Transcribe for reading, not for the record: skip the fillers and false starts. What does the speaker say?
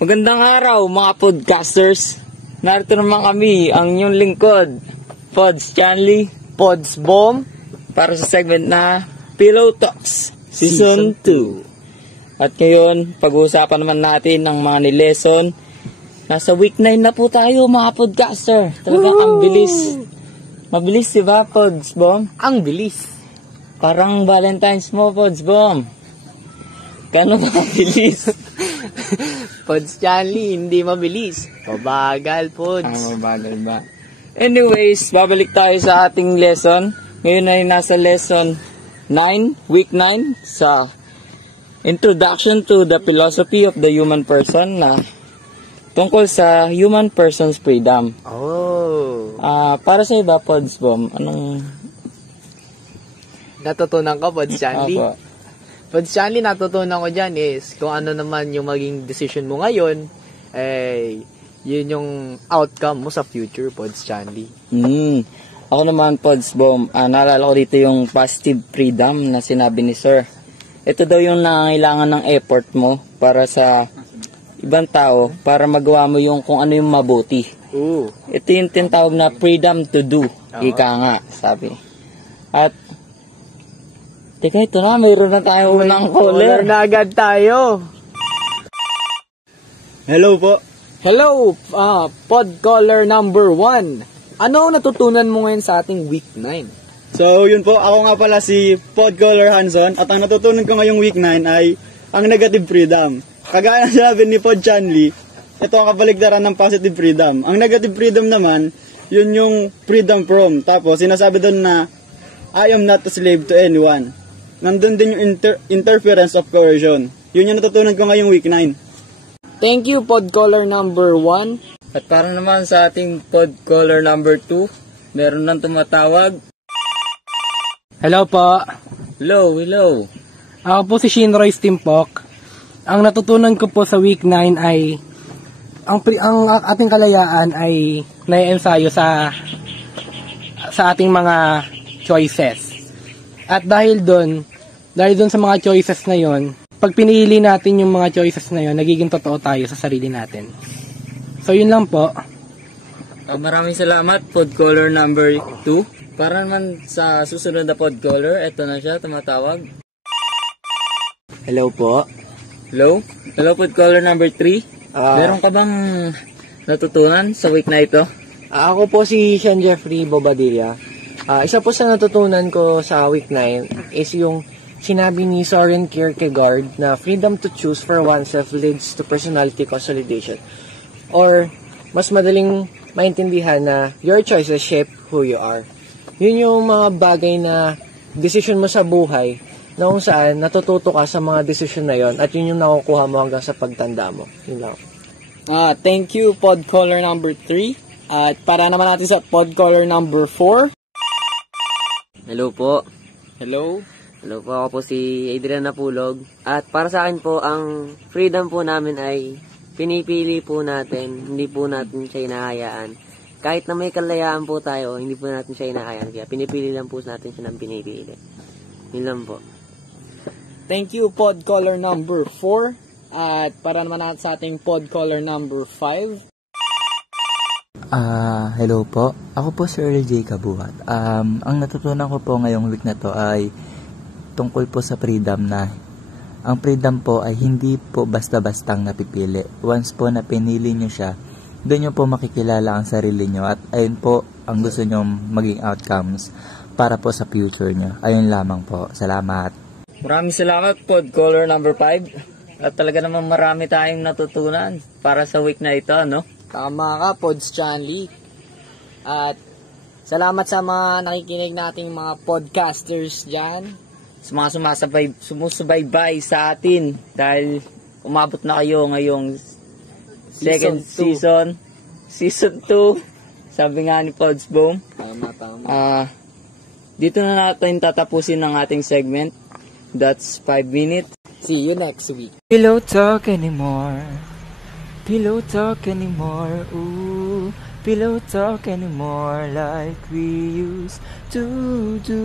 Magandang araw mga podcasters. Narito naman kami, ang inyong lingkod, Pods Chanley, Pods Bomb, para sa segment na Pillow Talks Season 2. At ngayon, pag-uusapan naman natin ang mga nileson. Nasa week 9 na po tayo mga podcaster. Talagang ang bilis. Mabilis diba, Pods Bomb? ang bilis. Parang Valentine's mo, Pods Bomb. Gano'n ba bilis? Pods Chanley, hindi mabilis. Mabagal, Pods. Mabagal ba? Anyways, babalik tayo sa ating lesson. Ngayon ay nasa lesson 9, week 9, sa Introduction to the Philosophy of the Human Person na tungkol sa human person's freedom. Oh. Para sa iba, Pods Bomb, anong Natutunan ko, Pods Chanley? Apo. Pods Chanley, natutunan ko dyan is kung ano naman yung maging decision mo ngayon, yun yung outcome mo sa future, Pods Chanley. Ako naman, Pods Bomb, naalala ko dito yung positive freedom na sinabi ni Sir. Ito daw yung nangangailangan ng effort mo para sa ibang tao, para magawa mo yung kung ano yung mabuti. Ito yung tinatawag na freedom to do. Ika nga, sabi. At teka, ito na, mayroon na tayo unang caller. Na agad tayo. Hello po. Hello, pod caller number 1. Ano ang natutunan mo ngayon sa ating week 9? So, yun po. Ako nga pala si Podcaller Hanson. At ang natutunan ko ngayong week 9 ay ang negative freedom. Kagaya ng sabi ni Pod Chanley, ito ang kabaligtaran ng positive freedom. Ang negative freedom naman, yun yung freedom from. Tapos, sinasabi doon na, I am not a slave to anyone. Nandun din yung interference of coercion. Yun yung natutunan ko ngayong week 9. Thank you, pod caller number 1. At para naman sa ating pod caller number 2, meron nang tumatawag. Hello po. Hello. Ako po si Shinroy Stimpok. Ang natutunan ko po sa week 9 ay ang ating kalayaan ay nai-ensayo sa ating mga choices. At dahil doon sa mga choices na yon, pag pinili natin yung mga choices na yon, nagiging totoo tayo sa sarili natin. So yun lang po. Maraming salamat, pod caller number 2. Para naman sa susunod na pod caller, eto na siya, tumatawag. Hello po. Hello, pod caller number 3. Meron ka bang natutunan sa week na ito? Ako po si Sean Jeffrey Bobadilla. Isa po sa natutunan ko sa week 9 is yung sinabi ni Soren Kierkegaard na freedom to choose for oneself leads to personality consolidation. Or, mas madaling maintindihan na your choices shape who you are. Yun yung mga bagay na decision mo sa buhay na kung saan natututo ka sa mga decision na yon at yun yung nakukuha mo hanggang sa pagtanda mo. Yun lang. Thank you, pod caller number 3. At para naman natin sa pod caller number 4. Hello po. Hello, Ako po si Adrian Napulog. At para sa akin po, ang freedom po namin ay pinipili po natin, hindi po natin siya hinahayaan. Kahit na may kalayaan po tayo, hindi po natin siya hinahayaan. Kaya pinipili lang po natin siya ng pinipili. Yun lang po. thank you, pod caller number 4. At para naman natin sa ating pod caller number 5. Hello po. Ako po si Earl J. Kabuhat. Ang natutunan ko po ngayong week na to ay tungkol po sa freedom na ang freedom po ay hindi po basta-bastang napipili. Once po na pinili nyo siya, doon nyo po makikilala ang sarili nyo at ayun po ang gusto nyo maging outcomes para po sa future nyo. Ayun lamang po. Salamat. Maraming salamat, pod caller number 5. At talaga naman marami tayong natutunan para sa week na ito, no? Tama ka, Pods Chanley. At salamat sa mga nakikinig nating mga podcasters dyan. Sa mga sumusubaybay sa atin dahil umabot na kayo ngayong second season. Season 2. Sabi nga ni Pods Bomb. Tama. Dito na natin tatapusin ang ating segment. That's 5 minutes. See you next week. Pillow talk anymore. Pillow talk anymore. Ooh. Pillow talk anymore like we used to do.